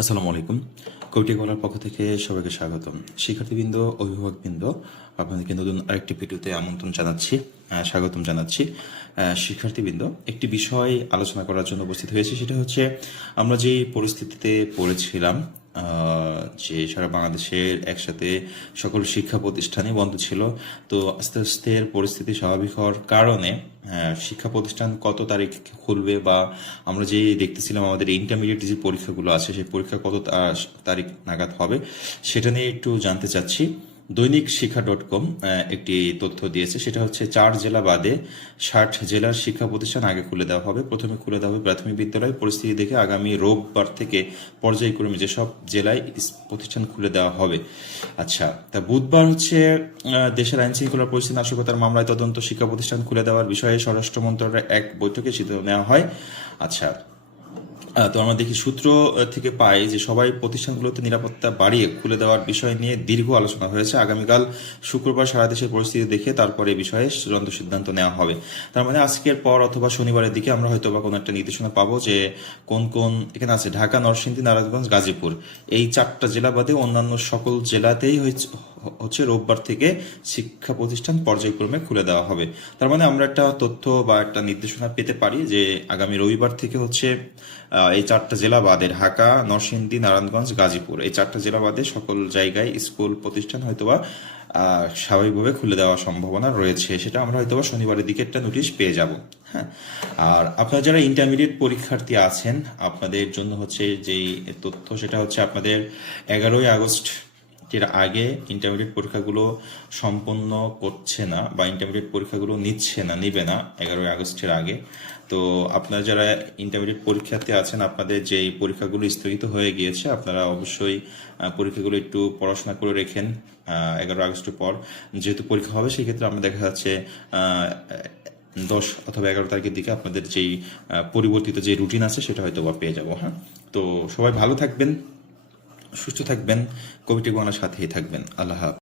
আসসালামু আলাইকুম। কবিটি গলার পক্ষ থেকে সবাইকে স্বাগতম। শিক্ষার্থীবৃন্দ, অভিভাবকবৃন্দ, আপনাদেরকে নতুন আরেকটি ভিডিওতে আমন্ত্রণ জানাচ্ছি স্বাগতম জানাচ্ছি। শিক্ষার্থীবৃন্দ, একটি বিষয় আলোচনা করার জন্য উপস্থিত হয়েছে, সেটা হচ্ছে আমরা যে পরিস্থিতিতে পড়েছিলাম যে সারা বাংলাদেশের একসাথে সকল শিক্ষা প্রতিষ্ঠানই বন্ধ ছিল। তো আস্তে আস্তে পরিস্থিতি স্বাভাবিক হওয়ার কারণে শিক্ষা প্রতিষ্ঠান কত তারিখ খুলবে বা আমরা যে দেখতেছিলাম আমাদের ইন্টারমিডিয়েট যে পরীক্ষাগুলো আছে, সেই পরীক্ষা কত তারিখ নাগাদ হবে, সেটা নিয়ে একটু জানতে চাচ্ছি। দৈনিক শিক্ষা ডট কম একটি তথ্য দিয়েছে। সেটা হচ্ছে, চার জেলা বাদে ষাট জেলার শিক্ষা প্রতিষ্ঠান আগে খুলে দেওয়া হবে। প্রথমে খুলে দেওয়া হবে প্রাথমিক বিদ্যালয়। পরিস্থিতি দেখে আগামী রোববার থেকে পর্যায়ক্রমে যেসব জেলায় প্রতিষ্ঠান খুলে দেওয়া হবে। আচ্ছা তা বুধবার হচ্ছে দেশের আইন শৃঙ্খলা পরিস্থিতি নাশকতার মামলায় তদন্ত শিক্ষা প্রতিষ্ঠান খুলে দেওয়ার বিষয়ে স্বরাষ্ট্র মন্ত্রণালয়ের এক বৈঠকে সিদ্ধান্ত নেওয়া হয়। আচ্ছা তো আমরা দেখি সূত্র থেকে পাই যে সবাই প্রতিষ্ঠানগুলোতে নিরাপত্তা বাড়িয়ে খুলে দেওয়ার বিষয় নিয়ে দীর্ঘ আলোচনা হয়েছে। আগামীকাল শুক্রবার সারা দেশের পরিস্থিতি দেখে তারপরে এই বিষয়ে চূড়ান্ত সিদ্ধান্ত নেওয়া হবে। তার মানে আজকের পর অথবা শনিবারের দিকে আমরা হয়তো বা কোনো একটা নির্দেশনা পাবো যে কোন কোন এখানে আছে ঢাকা, নরসিংদী, নারায়ণগঞ্জ, গাজীপুর। এই চারটা জেলা বাদে অন্যান্য সকল জেলাতেই হচ্ছে রোববার থেকে শিক্ষা প্রতিষ্ঠান পর্যায়ক্রমে খুলে দেওয়া হবে। তার মানে আমরা একটা তথ্য বা একটা নির্দেশনা পেতে পারি যে আগামী রবিবার থেকে হচ্ছে এই চারটা জেলা বাদে ঢাকা, নরসিংদী, নারায়ণগঞ্জ, গাজীপুর। এই চারটা জেলা বাদে সকল জায়গায় স্কুল প্রতিষ্ঠান হয়তোবা স্বাভাবিকভাবে খুলে দেওয়ার সম্ভাবনা রয়েছে। সেটা আমরা হয়তোবা শনিবারের দিকে একটা নোটিশ পেয়ে যাব। হ্যাঁ? আর আপনারা যারা ইন্টারমিডিয়েট পরীক্ষার্থী আছেন, আপনাদের জন্য হচ্ছে যেই তথ্য, সেটা হচ্ছে আপনাদের এগারোই আগস্ট এর আগে ইন্টারমিডিয়েট পরীক্ষাগুলো সম্পন্ন করছে না বা ইন্টারমিডিয়েট পরীক্ষাগুলো নিচ্ছে না, নিবে না এগারোই আগস্টের আগে। তো আপনারা যারা ইন্টারমিডিয়েট পরীক্ষাতে আছেন, আপনাদের যে এই পরীক্ষাগুলো স্থগিত হয়ে গিয়েছে, আপনারা অবশ্যই পরীক্ষাগুলো একটু পড়াশোনা করে রেখেন এগারো আগস্টের পর। যেহেতু পরীক্ষা হবে, সেক্ষেত্রে আমরা দেখা যাচ্ছে দশ অথবা এগারো তারিখের দিকে আপনাদের যেই পরিবর্তিত যে রুটিন আছে, সেটা হয়তো বা পেয়ে যাব হ্যাঁ? তো সবাই ভালো থাকবেন। সুস্থ থাকবেন কবিটি গোনার সাথেই থাকবেন আল্লাহ।